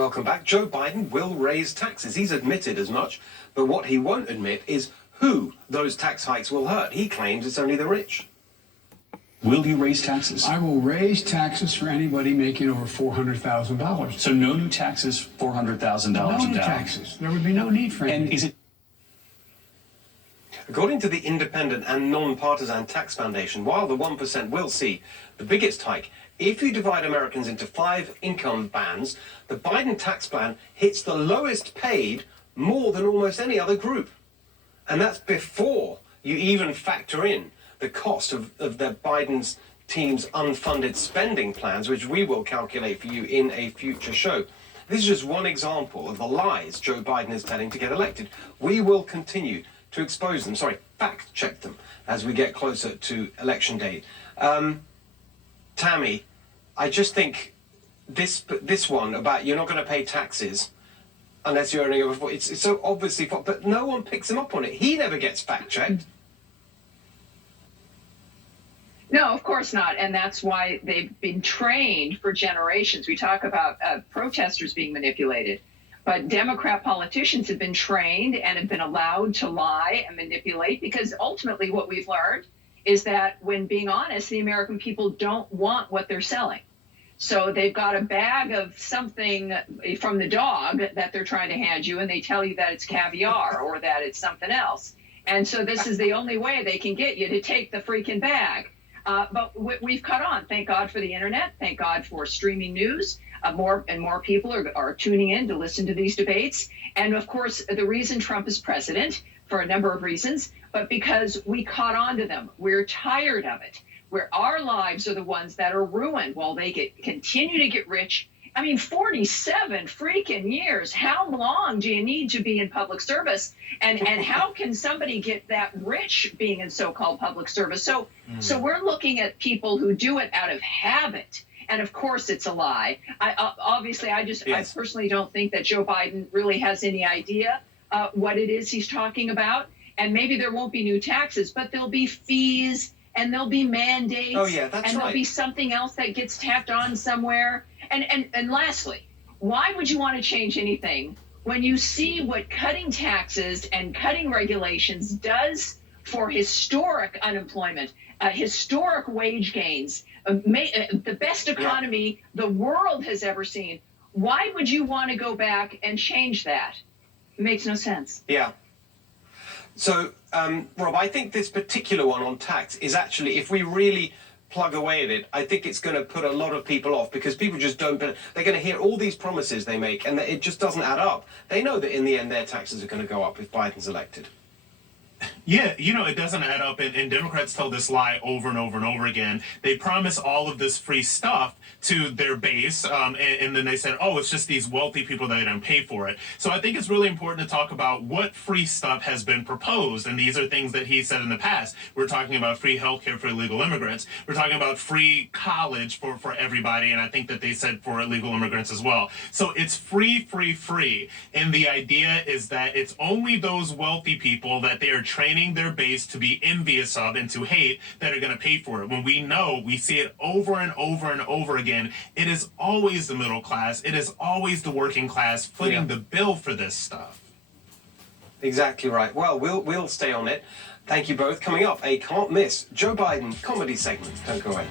Welcome back. Joe Biden will raise taxes. He's admitted as much, but what he won't admit is who those tax hikes will hurt. He claims it's only the rich. Will you raise taxes? I will raise taxes for anybody making over $400,000. So no new taxes, $400,000 No and new down. taxes. There would be no need for any. And is it? According to the Independent and Non-Partisan Tax Foundation, while the 1% will see the biggest hike, if you divide Americans into 5 income bands, the Biden tax plan hits the lowest paid more than almost any other group. And that's before you even factor in the cost of the Biden's team's unfunded spending plans, which we will calculate for you in a future show. This is just one example of the lies Joe Biden is telling to get elected. We will continue to expose them, fact check them as we get closer to election day. Tammy, I just think this one about you're not going to pay taxes unless you're earning over, it's so obviously, but no one picks him up on it. He never gets fact checked. No, of course not. And that's why they've been trained for generations. We talk about protesters being manipulated, but Democrat politicians have been trained and have been allowed to lie and manipulate, because ultimately what we've learned is that, when being honest, the American people don't want what they're selling. So they've got a bag of something from the dog that they're trying to hand you, and they tell you that it's caviar or that it's something else. And so this is the only way they can get you to take the freaking bag. But we've caught on. Thank God for the internet. Thank God for streaming news. More and more people are tuning in to listen to these debates. And of course, the reason Trump is president, for a number of reasons, but because we caught on to them. We're tired of it, where our lives are the ones that are ruined while they continue to get rich. I mean, 47 freaking years. How long do you need to be in public service? And how can somebody get that rich being in so-called public service? So we're looking at people who do it out of habit. And of course, it's a lie. I personally don't think that Joe Biden really has any idea what it is he's talking about. And maybe there won't be new taxes, but there'll be fees and there'll be mandates. Oh, yeah, that's and there'll be something else that gets tacked on somewhere. And lastly, why would you want to change anything when you see what cutting taxes and cutting regulations does for historic unemployment, historic wage gains, the best economy the world has ever seen? Why would you want to go back and change that? It makes no sense. Yeah. So, Rob, I think this particular one on tax is actually, if we really plug away at it, I think it's going to put a lot of people off, because people just don't, they're going to hear all these promises they make and it just doesn't add up. They know that in the end their taxes are going to go up if Biden's elected. Yeah, it doesn't add up, and Democrats tell this lie over and over and over again. They promise all of this free stuff to their base, and then they said, oh, it's just these wealthy people that don't pay for it. So I think it's really important to talk about what free stuff has been proposed, and these are things that he said in the past. We're talking about free healthcare for illegal immigrants. We're talking about free college for everybody, and I think that they said for illegal immigrants as well. So it's free, free, free, and the idea is that it's only those wealthy people that they are training their base to be envious of and to hate that are going to pay for it. When we see it over and over and over again, it is always the middle class, it is always the working class footing the bill for this stuff. Exactly right. Well, we'll stay on it. Thank you both. Coming up, a can't miss Joe Biden comedy segment. Don't go away.